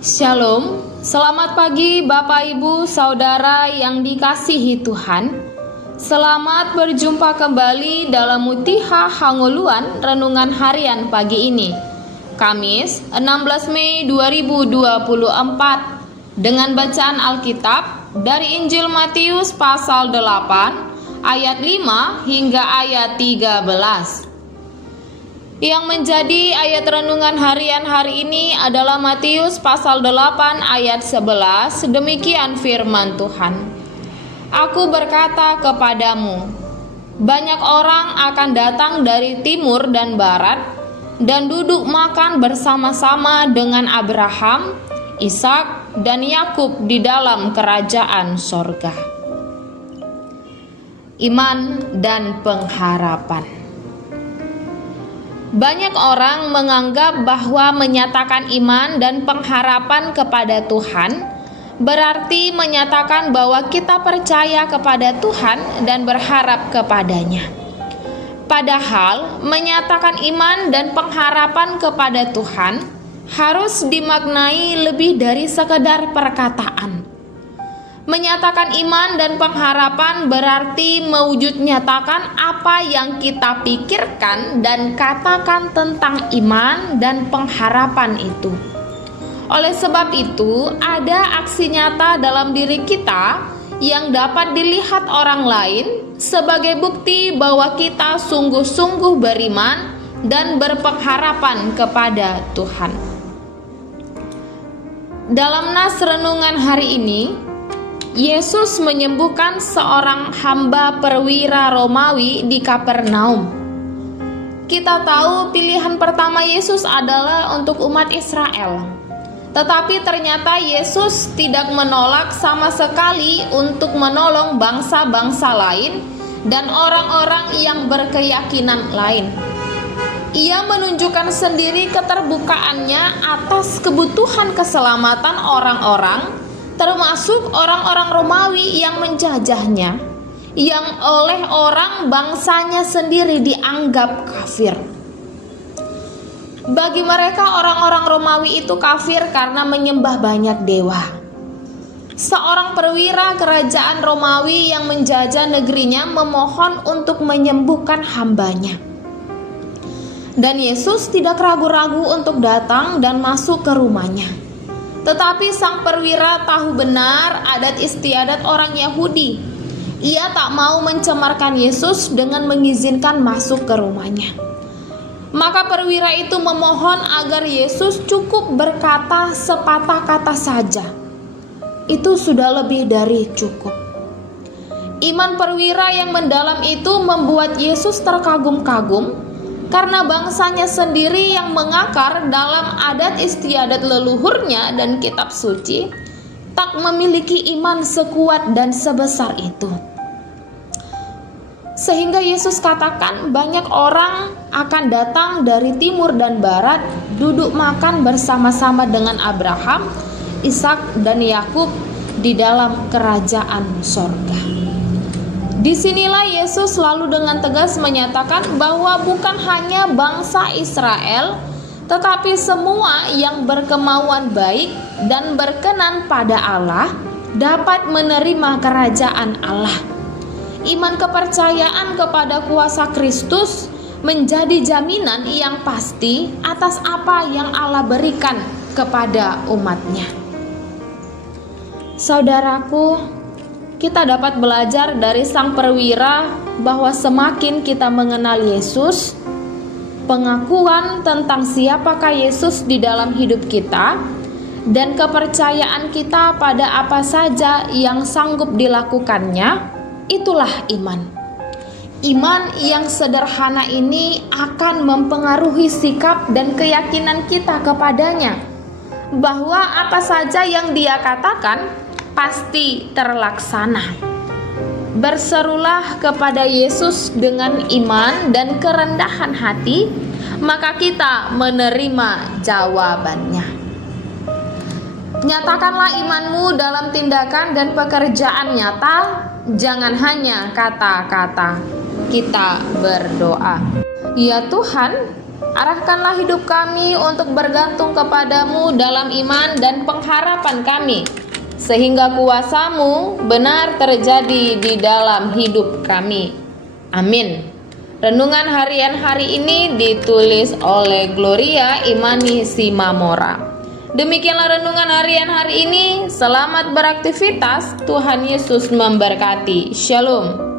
Shalom, selamat pagi Bapak Ibu Saudara yang dikasihi Tuhan. Selamat berjumpa kembali dalam Mutiha Hangoluan Renungan Harian pagi ini, Kamis 16 Mei 2024, dengan bacaan Alkitab dari Injil Matius pasal 8 ayat 5 hingga ayat 13. Yang menjadi ayat renungan harian hari ini adalah Matius pasal 8 ayat 11. Demikian firman Tuhan. Aku berkata kepadamu, banyak orang akan datang dari timur dan barat dan duduk makan bersama-sama dengan Abraham, Ishak, dan Yakub di dalam kerajaan sorga. Iman dan pengharapan. Banyak orang menganggap bahwa menyatakan iman dan pengharapan kepada Tuhan berarti menyatakan bahwa kita percaya kepada Tuhan dan berharap kepadanya. Padahal menyatakan iman dan pengharapan kepada Tuhan harus dimaknai lebih dari sekedar perkataan. Menyatakan iman dan pengharapan berarti mewujud nyatakan apa yang kita pikirkan dan katakan tentang iman dan pengharapan itu. Oleh sebab itu, ada aksi nyata dalam diri kita yang dapat dilihat orang lain sebagai bukti bahwa kita sungguh-sungguh beriman dan berpengharapan kepada Tuhan. Dalam nas renungan hari ini, Yesus menyembuhkan seorang hamba perwira Romawi di Kapernaum. Kita tahu pilihan pertama Yesus adalah untuk umat Israel. Tetapi ternyata Yesus tidak menolak sama sekali untuk menolong bangsa-bangsa lain dan orang-orang yang berkeyakinan lain. Ia menunjukkan sendiri keterbukaannya atas kebutuhan keselamatan orang-orang, termasuk orang-orang Romawi yang menjajahnya, yang oleh orang bangsanya sendiri dianggap kafir. Bagi mereka, orang-orang Romawi itu kafir karena menyembah banyak dewa. Seorang perwira kerajaan Romawi yang menjajah negerinya memohon untuk menyembuhkan hambanya. Dan Yesus tidak ragu-ragu untuk datang dan masuk ke rumahnya. Tetapi sang perwira tahu benar adat istiadat orang Yahudi. Ia tak mau mencemarkan Yesus dengan mengizinkan masuk ke rumahnya. Maka perwira itu memohon agar Yesus cukup berkata sepatah kata saja. Itu sudah lebih dari cukup. Iman perwira yang mendalam itu membuat Yesus terkagum-kagum, karena bangsanya sendiri yang mengakar dalam adat istiadat leluhurnya dan kitab suci tak memiliki iman sekuat dan sebesar itu. Sehingga Yesus katakan banyak orang akan datang dari timur dan barat duduk makan bersama-sama dengan Abraham, Ishak, dan Yakub di dalam kerajaan sorga. Disinilah Yesus lalu dengan tegas menyatakan bahwa bukan hanya bangsa Israel, tetapi semua yang berkemauan baik dan berkenan pada Allah dapat menerima kerajaan Allah. Iman kepercayaan kepada kuasa Kristus menjadi jaminan yang pasti atas apa yang Allah berikan kepada umatnya. Saudaraku, kita dapat belajar dari sang perwira bahwa semakin kita mengenal Yesus, pengakuan tentang siapakah Yesus di dalam hidup kita, dan kepercayaan kita pada apa saja yang sanggup dilakukannya, itulah iman. Iman yang sederhana ini akan mempengaruhi sikap dan keyakinan kita kepadanya, bahwa apa saja yang Dia katakan pasti terlaksana. Berserulah kepada Yesus dengan iman dan kerendahan hati, maka kita menerima jawabannya. Nyatakanlah imanmu dalam tindakan dan pekerjaan nyata, jangan hanya kata-kata. Kita berdoa. Ya Tuhan, Arahkanlah hidup kami untuk bergantung kepadamu dalam iman dan pengharapan kami, sehingga kuasa-Mu benar terjadi di dalam hidup kami. Amin. Renungan harian hari ini ditulis oleh Gloria Imani Simamora. Demikianlah renungan harian hari ini. Selamat beraktivitas. Tuhan Yesus memberkati. Shalom.